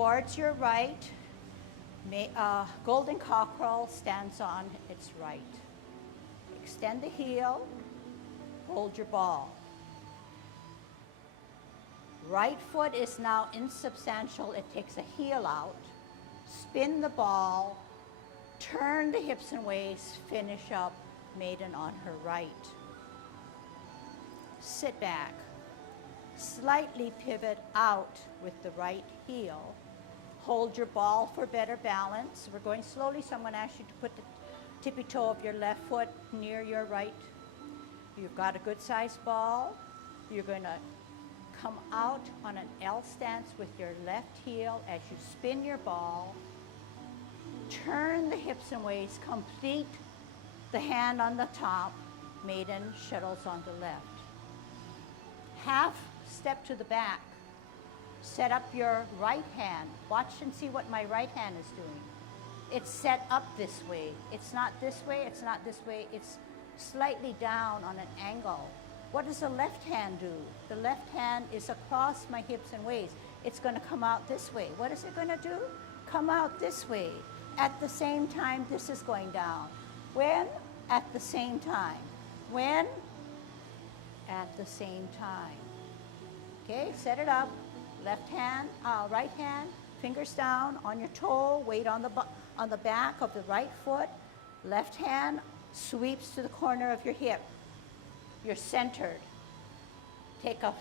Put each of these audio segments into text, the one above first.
towards your right. Golden cockerel stands on its right. Extend the heel, hold your ball. Right foot is now insubstantial. It takes a heel out. Spin the ball, turn the hips and waist, finish up maiden on her right. Sit back. Slightly pivot out with the right heel. Hold your ball for better balance. We're going slowly, so I'm going to ask you to put the tippy toe of your left foot near your right. You've got a good sized ball. You're going to come out on an L stance with your left heel as you spin your ball. Turn the hips and waist, complete the hand on the top, maiden shuttles on the left. Half step to the back. Set up your right hand. Watch and see what my right hand is doing. It's set up this way. It's not this way, it's not this way, it's slightly down on an angle. What does the left hand do? The left hand is across my hips and waist. It's going to come out this way. What is it going to do? Come out this way. At the same time, this is going down. When? At the same time. When? At the same time. Okay, set it up. Left hand, right hand, fingers down on your toe, weight on the back of the right foot. Left hand sweeps to the corner of your hip. You're centered. Take a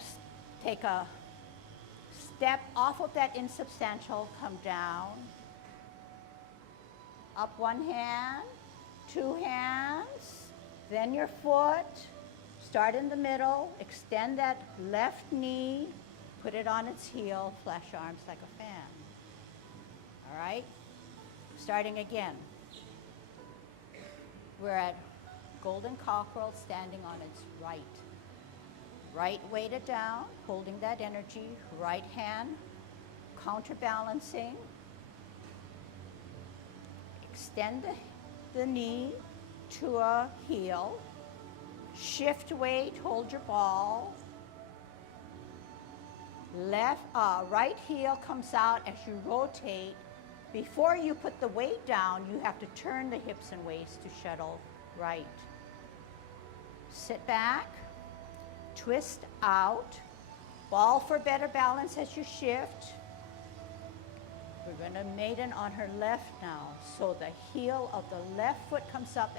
step off of that insubstantial, come down. Up one hand, two hands, then your foot. Start in the middle, extend that left knee, put it on its heel, flash arms like a fan. All right? Starting again. We're at golden cockerel standing on its right. Right weighted down, holding that energy. Right hand counterbalancing. Extend the knee to a heel. Shift weight, hold your ball. Right heel comes out as you rotate. Before you put the weight down, you have to turn the hips and waist to shuttle right. Sit back, twist out, ball for better balance as you shift. We're going to maiden on her left now. So the heel of the left foot comes up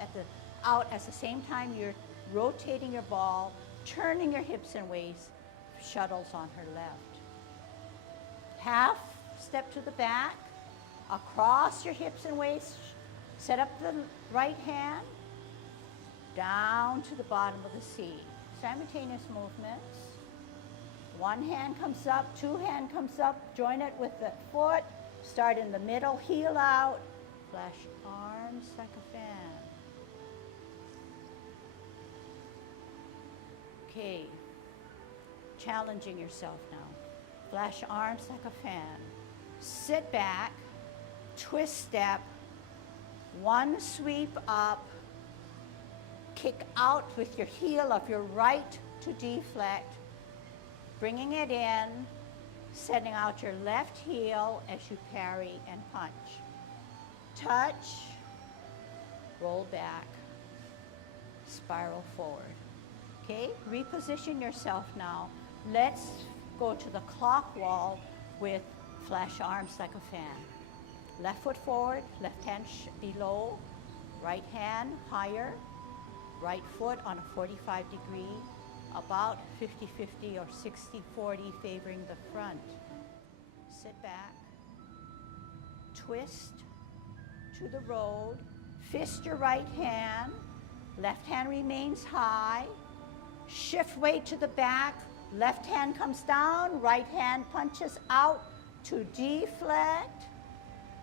out at the same time you're rotating your ball, turning your hips and waist, shuttles on her left. Half step to the back, across your hips and waist, set up the right hand, down to the bottom of the seat. Simultaneous movements. One hand comes up, two hand comes up, join it with the foot, start in the middle, heel out, flash arms like a fan. Okay, challenging yourself now. Flash arms like a fan. Sit back, twist step, one sweep up, kick out with your heel of your right to deflect, bringing it in, setting out your left heel as you parry and punch. Touch, roll back, spiral forward. Okay, reposition yourself now. Let's go to the clock wall with flash arms like a fan. Left foot forward, left hand below, right hand higher, right foot on a 45 degree, about 50-50 or 60-40 favoring the front. Sit back, twist to the road, fist your right hand, left hand remains high, shift weight to the back, left hand comes down, right hand punches out to deflect,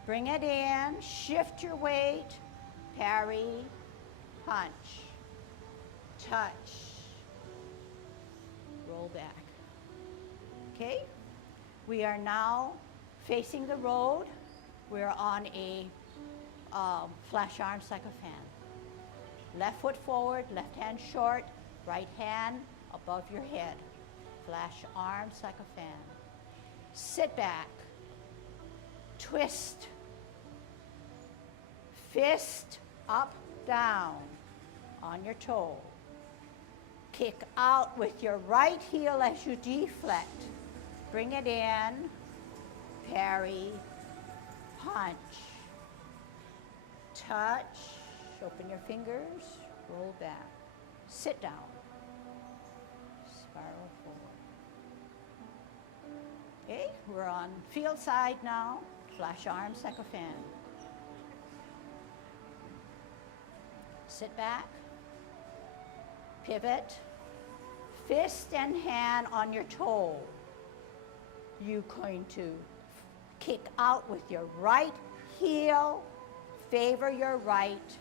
bring it in, shift your weight, parry, punch, touch, roll back. Okay, we are now facing the road. We're on a flash arms like a fan. Left foot forward, left hand short, right hand above your head. Flash arms like a fan. Sit back, twist, fist up, down on your toe. Kick out with your right heel as you deflect. Bring it in, parry, punch, touch, open your fingers, roll back, sit down, spiral forward. Okay, we're on field side now, flash arms like a fan. Sit back, pivot, fist and hand on your toe. You're going to kick out with your right heel, favor your right,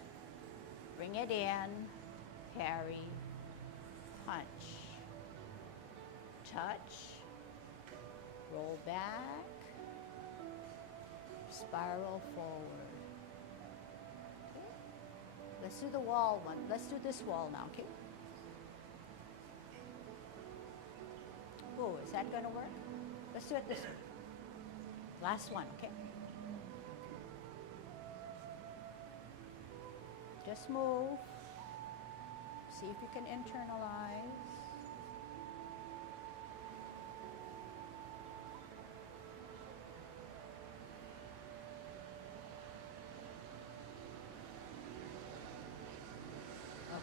bring it in, parry, punch, touch, roll back, spiral forward. Okay. Let's do the wall one. Let's do this wall now, okay? Oh, is that gonna work? Let's do it this way. Last one, okay? Just move. See if you can internalize.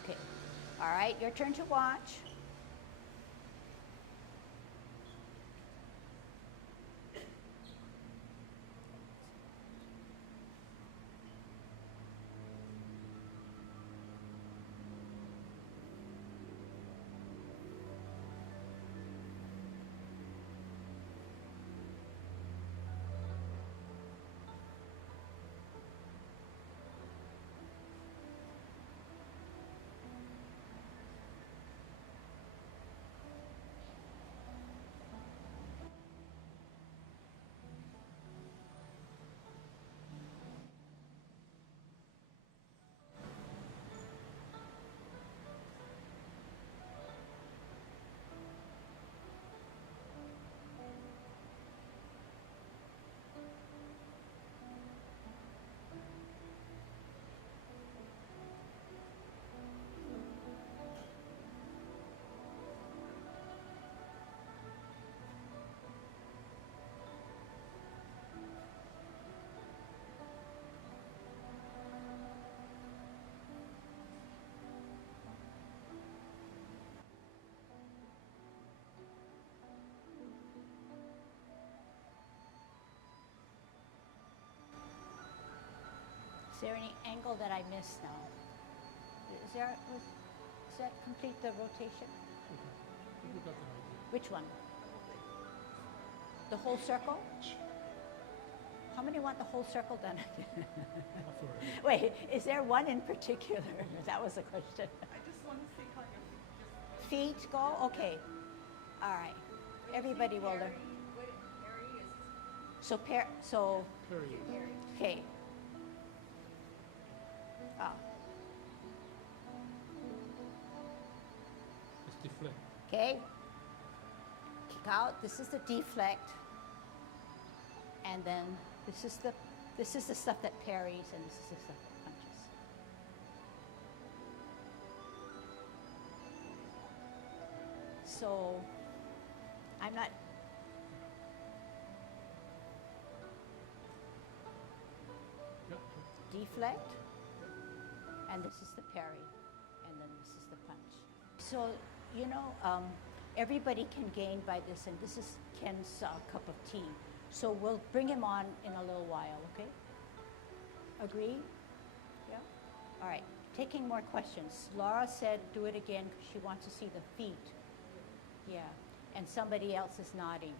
Okay. All right, your turn to watch. Is there any angle that I missed now? Does that complete the rotation? Which one? The whole circle? How many want the whole circle done? Wait, is there one in particular? That was the question. I just want to see how your feet Feet go? Okay. All right. Everybody will learn. What Harry is So, Harry. okay. Oh, It's deflect. okay. Kick out. This is the deflect. And then this is the stuff that parries, and this is the stuff that punches. So I'm not. Yep. Deflect, and this is the parry, and then this is the punch. So, you know, everybody can gain by this, and this is Ken's cup of tea. So we'll bring him on in a little while, okay? Agree? Yeah? All right, taking more questions. Laura said do it again because she wants to see the feet. Yeah, and somebody else is nodding.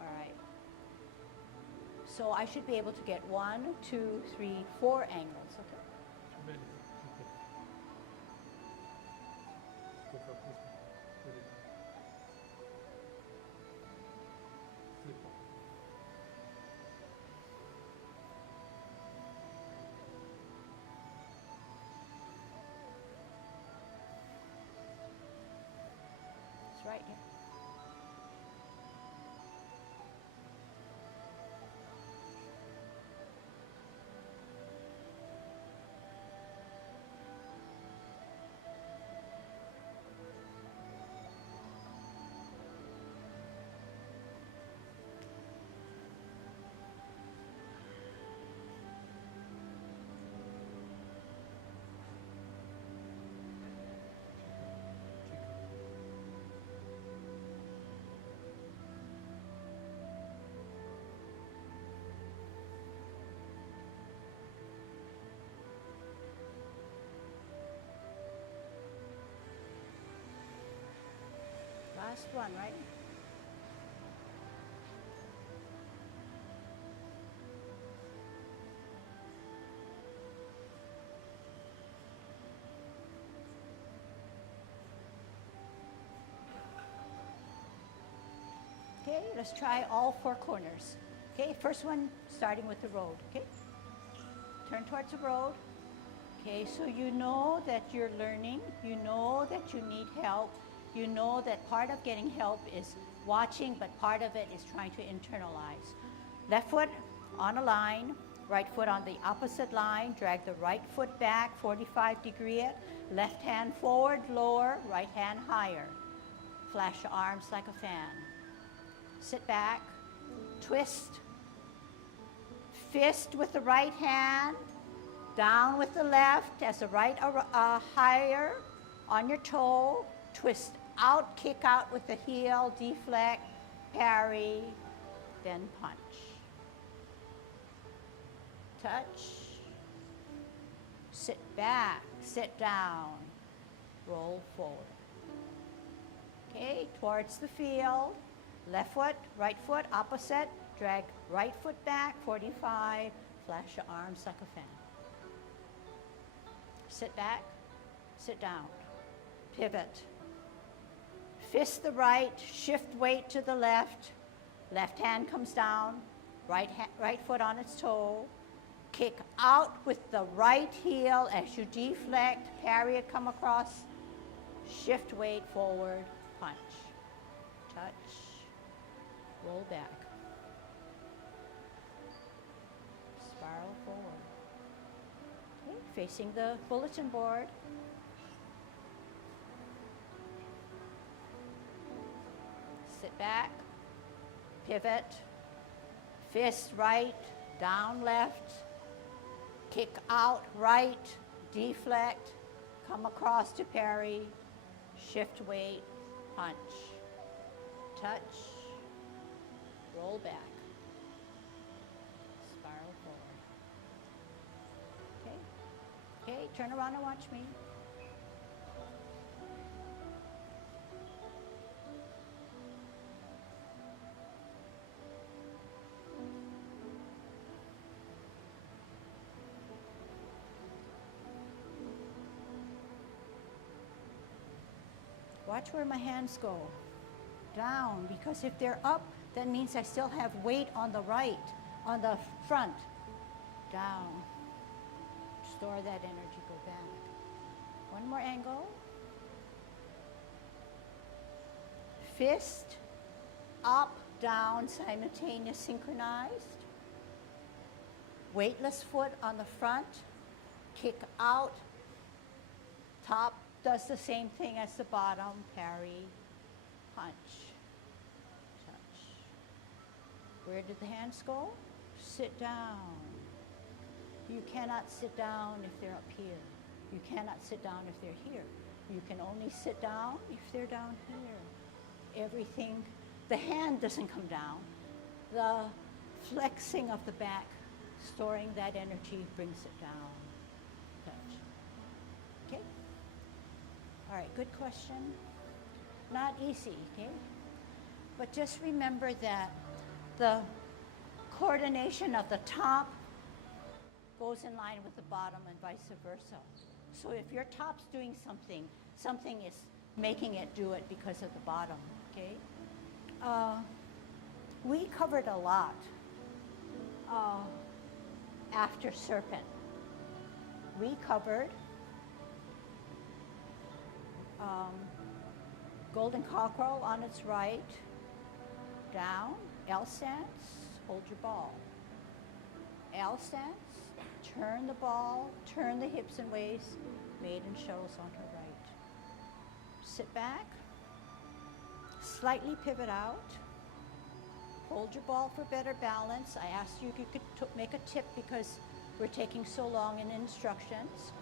All right. So I should be able to get 1, 2, 3, 4 angles, okay? Very good. Go for this one. Very good. Flip up. It's right here. last one, right? Okay, let's try all four corners. Okay, first one starting with the road. Okay, turn towards the road. Okay, so you know that you're learning, you know that you need help, you know that part of getting help is watching, but part of it is trying to internalize. Left foot on a line, right foot on the opposite line, drag the right foot back 45 degree it, left hand forward, lower, right hand higher. Flash your arms like a fan. Sit back, twist, fist with the right hand, down with the left as the right higher on your toe, twist out, kick out with the heel, deflect, parry, then punch. Touch, sit back, sit down, roll forward. Okay, towards the field, left foot, right foot, opposite, drag right foot back, 45, flash your arms like a fan. Sit back, sit down, pivot. Fist the right, shift weight to the left, left hand comes down, right foot on its toe, kick out with the right heel as you deflect, parry it, come across, shift weight forward, punch, touch, roll back, spiral forward. Okay, facing the bulletin board. Sit back, pivot, fist right, down left, kick out right, deflect, come across to parry, shift weight, punch, touch, roll back, spiral forward. Okay, okay, turn around and watch me. Watch where my hands go. Down, because if they're up, that means I still have weight on the right, on the front. Down. Store that energy, go back. One more angle. Fist, up, down, simultaneous, synchronized. Weightless foot on the front, kick out, top does the same thing as the bottom, parry, punch, touch. Where did the hands go? Sit down. You cannot sit down if they're up here. You cannot sit down if they're here. You can only sit down if they're down here. Everything, the hand doesn't come down. The flexing of the back, storing that energy, brings it down. Touch. Okay? All right, good question. Not easy, okay? But just remember that the coordination of the top goes in line with the bottom and vice versa. So if your top's doing something, something is making it do it because of the bottom, okay? We covered a lot after serpent. We covered golden cockerel on its right, down, L stance, hold your ball. L stance, turn the ball, turn the hips and waist, maiden shuttles on her right. Sit back, slightly pivot out, hold your ball for better balance. I asked you if you could make a tip because we're taking so long in instructions.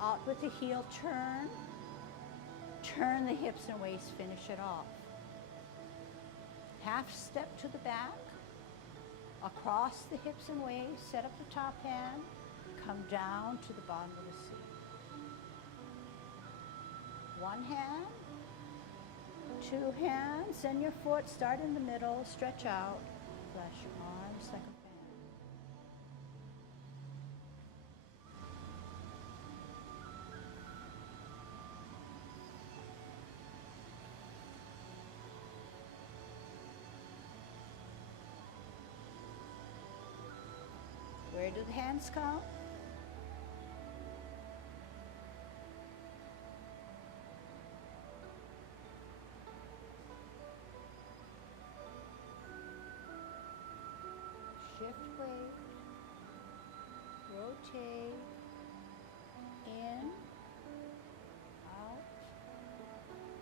Out with the heel, turn the hips and waist, finish it off. Half step to the back, across the hips and waist, set up the top hand, come down to the bottom of the seat. One hand, Two hands and your foot, start in the middle, stretch out, flash your arms like a fan. Where do the hands come? Shift weight, rotate, in, out.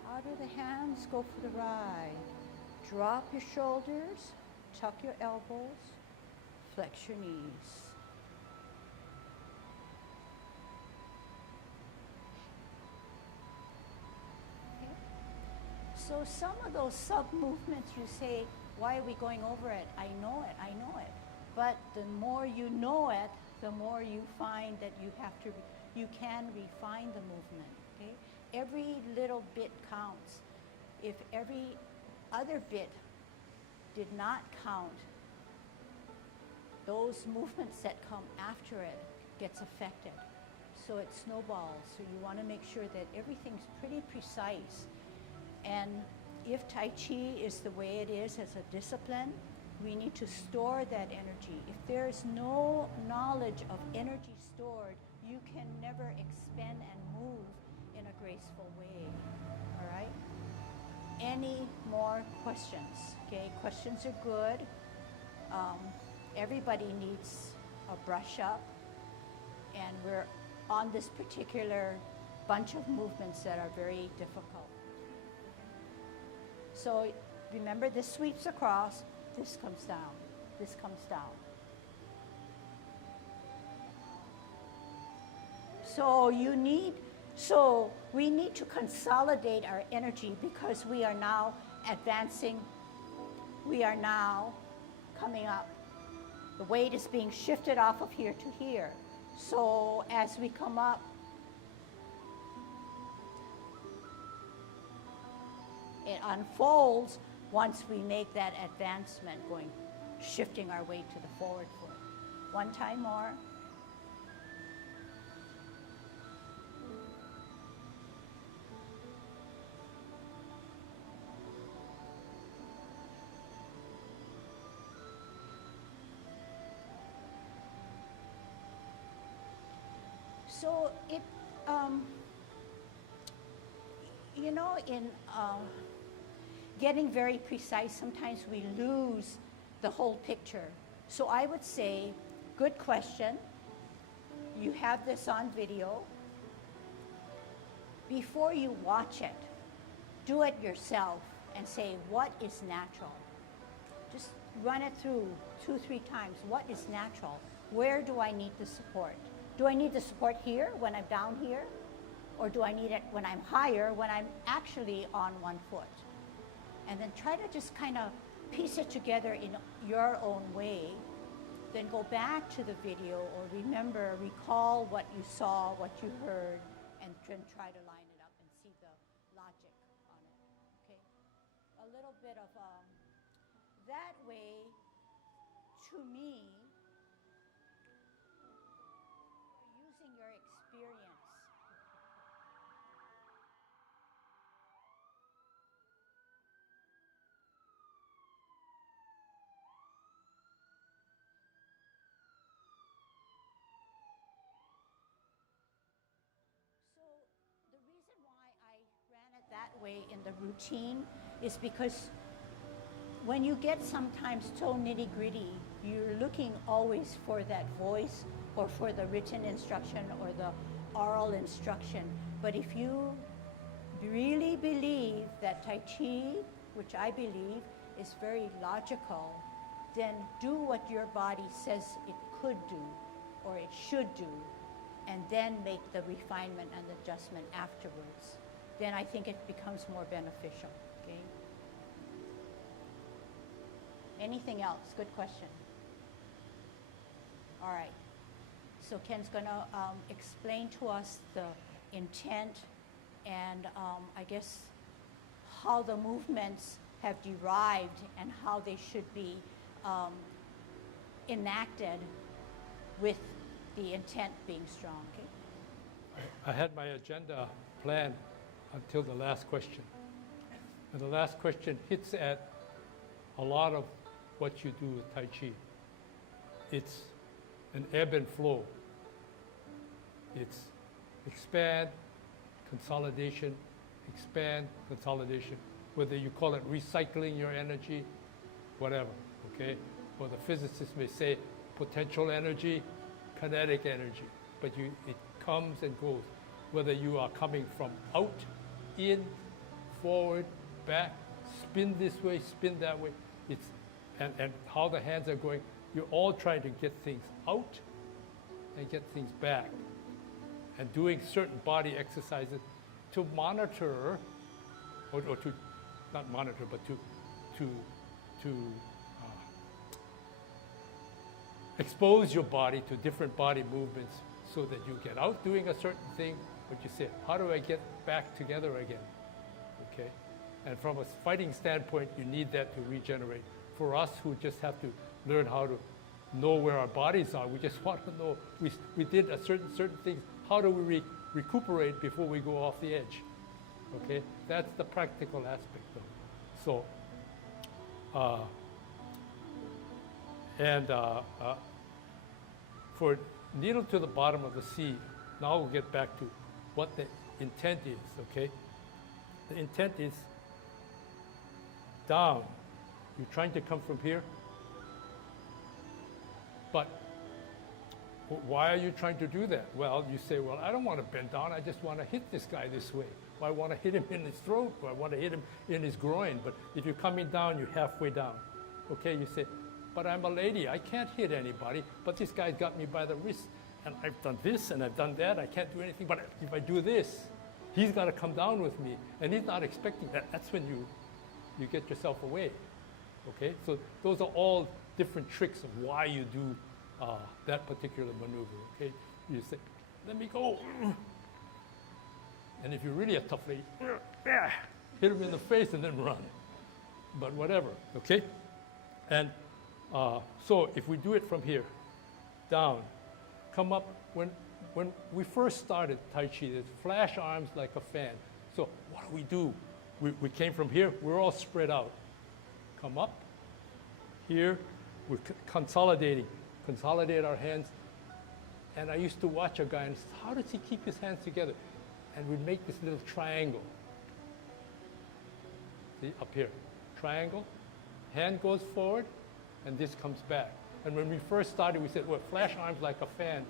How do the hands go for the ride? Drop your shoulders, tuck your elbows, flex your knees. Okay. So some of those sub-movements you say, why are we going over it? I know it, I know it. But the more you know it, the more you find that you can refine the movement, okay? Every little bit counts. If every other bit did not count, those movements that come after it gets affected. So it snowballs. So you want to make sure that everything's pretty precise. And if Tai Chi is the way it is as a discipline, we need to store that energy. If there's no knowledge of energy stored, you can never expend and move in a graceful way, all right? Any more questions? Okay, questions are good. Everybody needs a brush up, and we're on this particular bunch of movements that are very difficult. So remember, this sweeps across, this comes down, this comes down. So we need to consolidate our energy because we are now advancing, we are now coming up. The weight is being shifted off of here to here. So as we come up, it unfolds once we make that advancement, shifting our weight to the forward foot. One time more. So it, in getting very precise, sometimes we lose the whole picture. So I would say, good question. You have this on video. Before you watch it, do it yourself and say, what is natural? Just run it through 2-3 times. What is natural? Where do I need the support? Do I need the support here when I'm down here? Or do I need it when I'm higher, when I'm actually on one foot? And then try to just kind of piece it together in your own way. Then go back to the video or recall what you saw, what you heard, and then try to line it up and see the logic on it, okay? A little bit of, that way, to me, you're using your experience. So the reason why I ran it that way in the routine is because when you get sometimes so nitty-gritty, you're looking always for that voice or for the written instruction or the oral instruction. But if you really believe that Tai Chi, which I believe is very logical, then do what your body says it could do or it should do, and then make the refinement and adjustment afterwards. Then I think it becomes more beneficial, okay? Anything else? Good question. All right. So Ken's gonna explain to us the intent and I guess how the movements have derived and how they should be enacted with the intent being strong. Okay? I had my agenda planned until the last question. And the last question hits at a lot of what you do with Tai Chi. It's an ebb and flow. It's expand, consolidation, expand, consolidation. Whether you call it recycling your energy, whatever, okay? Or the physicists may say potential energy, kinetic energy. But it comes and goes. Whether you are coming from out, in, forward, back, spin this way, spin that way. And how the hands are going. You're all trying to get things out and get things back. And doing certain body exercises to monitor, or to, not monitor, but to expose your body to different body movements so that you get out doing a certain thing, but you say, how do I get back together again? Okay? And from a fighting standpoint, you need that to regenerate. For us who just have to learn how to know where our bodies are, we just want to know, we did a certain things, how do we recuperate before we go off the edge? Okay? That's the practical aspect of it. So, for needle to the bottom of the sea, now we'll get back to what the intent is, okay? The intent is down. You're trying to come from here, but why are you trying to do that? Well, you say, well, I don't want to bend down. I just want to hit this guy this way. Or I want to hit him in his throat, or I want to hit him in his groin. But if you're coming down, you're halfway down. Okay, you say, but I'm a lady. I can't hit anybody. But this guy's got me by the wrist. And I've done this, and I've done that. I can't do anything. But if I do this, he's got to come down with me. And he's not expecting that. That's when you get yourself away. Okay, so those are all different tricks of why you do that particular maneuver. Okay, you say, let me go. And if you're really a tough lady, hit him in the face and then run. But whatever, okay? And so if we do it from here, down, come up, when we first started Tai Chi, there's flash arms like a fan. So what do? We came from here, we're all spread out. Come up, here, we're consolidate our hands. And I used to watch a guy and say, how does he keep his hands together? And we'd make this little triangle. See, up here, triangle, hand goes forward, and this comes back. And when we first started, we said, well, flash arms like a fan.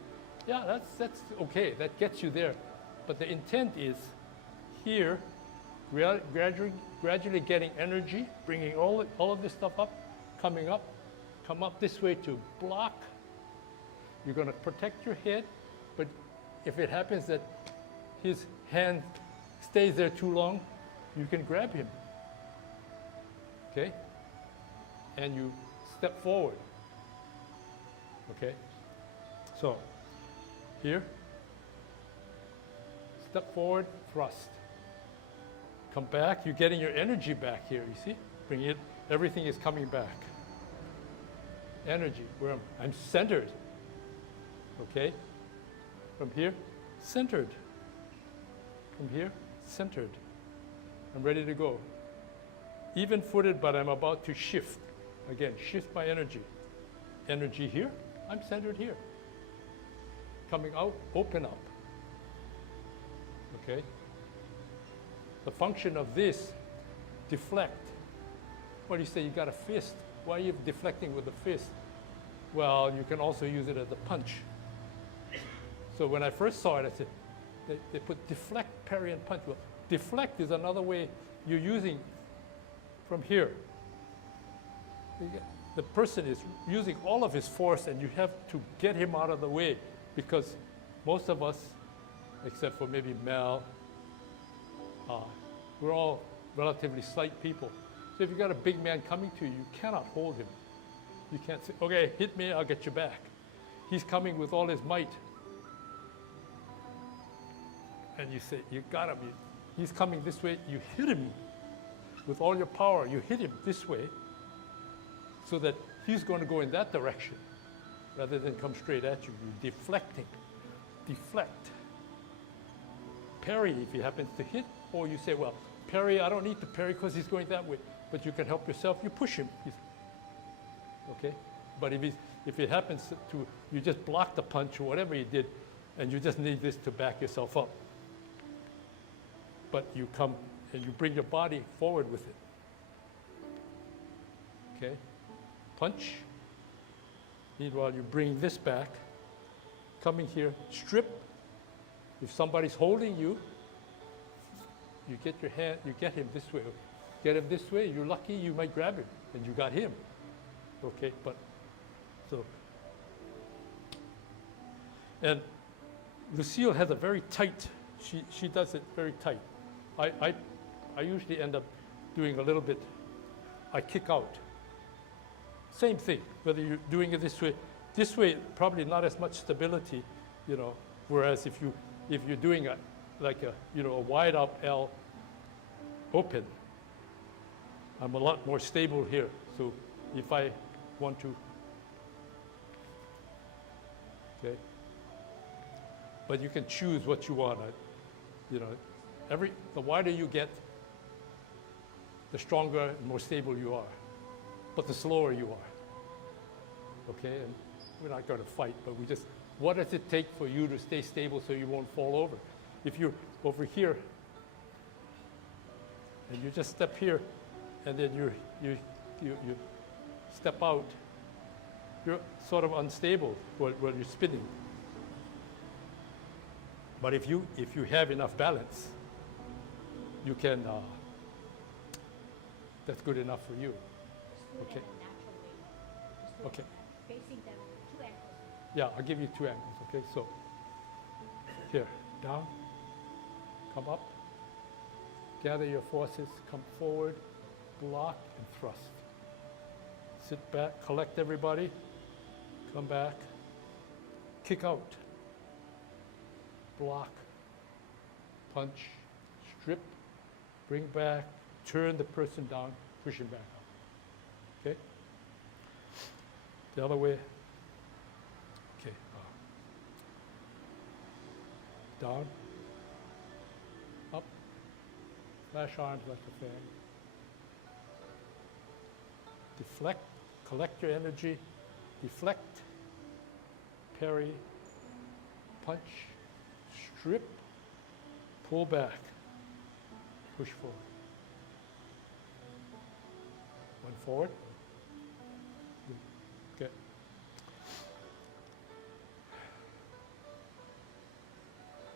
Yeah, that's okay, that gets you there. But the intent is here, gradually getting energy, bringing all of this stuff up, coming up, come up this way to block. You're going to protect your head, but if it happens that his hand stays there too long, you can grab him. Okay? And you step forward. Okay? So, here, step forward, thrust. Come back, you're getting your energy back here, you see? Bring it, everything is coming back. Energy, where I'm centered. Okay? From here, centered. From here, centered. I'm ready to go. Even-footed, but I'm about to shift. Again, shift my energy. Energy here, I'm centered here. Coming out, open up. Okay? The function of this, deflect. What do you say? You got a fist. Why are you deflecting with a fist? Well, you can also use it as a punch. So when I first saw it, I said, they put deflect, parry, and punch. Well, deflect is another way you're using from here. The person is using all of his force, and you have to get him out of the way, because most of us, except for maybe Mel, we're all relatively slight people. So if you've got a big man coming to you, you cannot hold him. You can't say, okay, hit me, I'll get you back. He's coming with all his might. And you say, you got him. He's coming this way, you hit him. with all your power, you hit him this way so that he's going to go in that direction rather than come straight at you. You're deflecting. Deflect. Parry if he happens to hit, or you say, well, parry, I don't need to parry because he's going that way. But you can help yourself, you push him. Okay? But if it happens to, you just block the punch or whatever you did, and you just need this to back yourself up. But you come and you bring your body forward with it. Okay? Punch. Meanwhile, you bring this back, coming here, strip. If somebody's holding you, you get your hand, you get him this way. Get him this way, you're lucky, you might grab him, and you got him. Okay, but, so. And Lucille has a very tight, she does it very tight. I usually end up doing a little bit, I kick out. Same thing, whether you're doing it this way probably not as much stability, you know, whereas if you're doing a wide out L open, I'm a lot more stable here. So if I want to, okay, but you can choose what you want. You know, the wider you get, the stronger and more stable you are, but the slower you are. Okay, and we're not going to fight, but what does it take for you to stay stable so you won't fall over? If you're over here, and you just step here, and then you step out, you're sort of unstable while you're spinning. But if you have enough balance, you can, that's good enough for you. Okay. Okay. Facing them 2 angles. Yeah, I'll give you 2 angles, okay? So, here, down, come up, gather your forces, come forward, block and thrust. Sit back, collect everybody, come back, kick out, block, punch, strip, bring back, turn the person down, push him back up. Okay? The other way. Okay. Down, up, flash arms like a fan. Deflect, collect your energy, deflect, parry, punch, strip, pull back, push forward. One forward. Okay.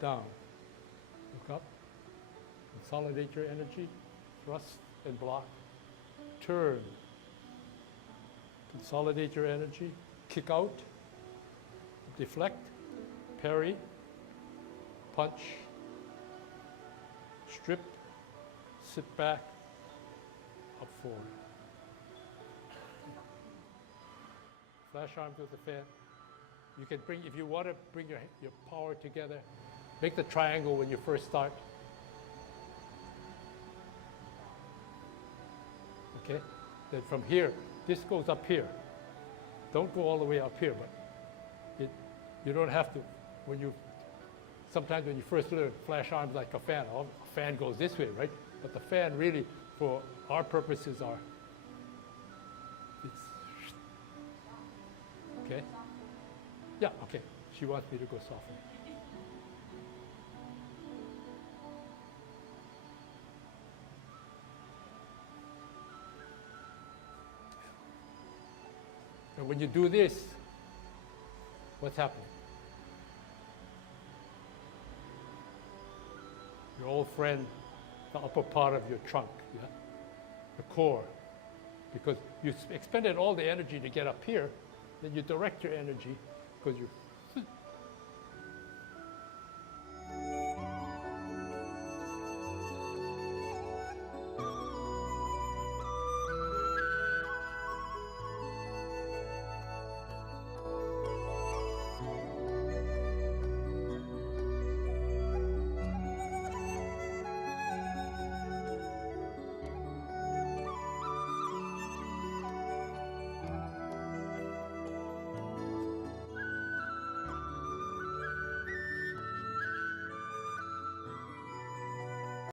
Down. Look up. Consolidate your energy. Thrust and block. Turn. Consolidate your energy. Kick out. Deflect. Parry. Punch. Strip. Sit back. Up forward. Flash arms with the fan. You can bring, if you want to bring your power together, make the triangle when you first start. Okay? Then from here, this goes up here. Don't go all the way up here, but you don't have to. Sometimes when you first learn flash arms like a fan goes this way, right? But the fan really, for our purposes, okay? Yeah, okay. She wants me to go softer. And when you do this, what's happening? Your old friend, the upper part of your trunk, yeah? The core. Because you expended all the energy to get up here, then you direct your energy because you're